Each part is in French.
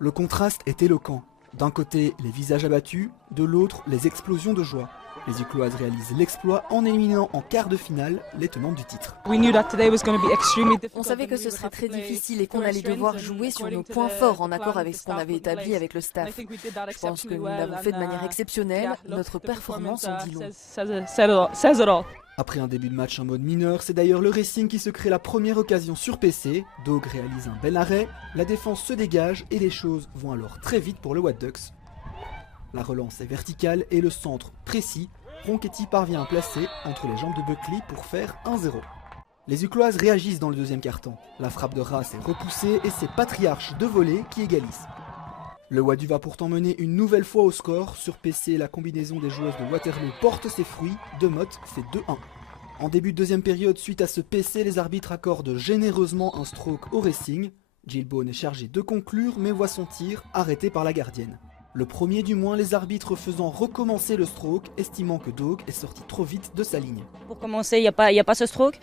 Le contraste est éloquent. D'un côté, les visages abattus, de l'autre, les explosions de joie. Les Ucloises réalisent l'exploit en éliminant en quart de finale les tenantes du titre. On savait que ce serait très difficile et qu'on allait devoir jouer sur nos points forts en accord avec ce qu'on avait établi avec le staff. Je pense que nous l'avons fait de manière exceptionnelle. Notre performance en dit long. Après un début de match en mode mineur, c'est d'ailleurs le Racing qui se crée la première occasion sur PC. Dog réalise un bel arrêt, la défense se dégage et les choses vont alors très vite pour le What Ducks. La relance est verticale et le centre précis. Ronchetti parvient à placer entre les jambes de Buckley pour faire 1-0. Les Ucloises réagissent dans le deuxième quart-temps. La frappe de Race est repoussée et c'est Patriarche de volée qui égalise. Le Wadu va pourtant mener une nouvelle fois au score. Sur PC, la combinaison des joueuses de Waterloo porte ses fruits. De Motte fait 2-1. En début de deuxième période, suite à ce PC, les arbitres accordent généreusement un stroke au Racing. Jill Bone est chargée de conclure mais voit son tir arrêté par la gardienne. Le premier du moins, les arbitres faisant recommencer le stroke, estimant que Dog est sorti trop vite de sa ligne. Pour commencer, il n'y a pas ce stroke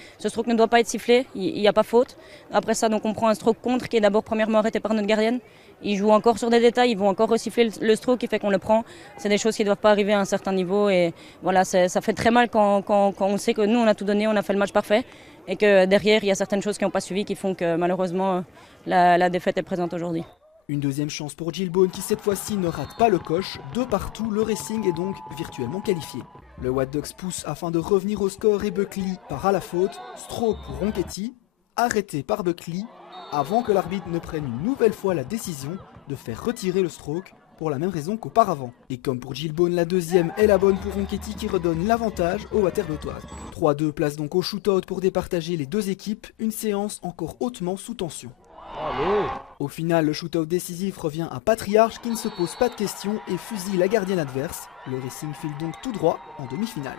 ne doit pas être sifflé, il n'y a pas faute. Après ça, donc on prend un stroke contre qui est d'abord premièrement arrêté par notre gardienne. Ils jouent encore sur des détails, ils vont encore resiffler le stroke qui fait qu'on le prend. C'est des choses qui ne doivent pas arriver à un certain niveau et voilà, ça fait très mal quand on sait que nous on a tout donné, on a fait le match parfait et que derrière il y a certaines choses qui n'ont pas suivi qui font que malheureusement la défaite est présente aujourd'hui. Une deuxième chance pour Jill Bone qui cette fois-ci ne rate pas le coche. De partout, le Racing est donc virtuellement qualifié. Le What Ducks pousse afin de revenir au score et Buckley part à la faute. Stroke pour Ronchetti, arrêté par Buckley, avant que l'arbitre ne prenne une nouvelle fois la décision de faire retirer le stroke pour la même raison qu'auparavant. Et comme pour Jill Bone, la deuxième est la bonne pour Ronchetti qui redonne l'avantage aux Waterlootoises. 3-2 place donc au shootout pour départager les deux équipes, une séance encore hautement sous tension. Allez. Au final, le shootout décisif revient à Patriarche qui ne se pose pas de questions et fusille la gardienne adverse. Le Racing file donc tout droit en demi-finale.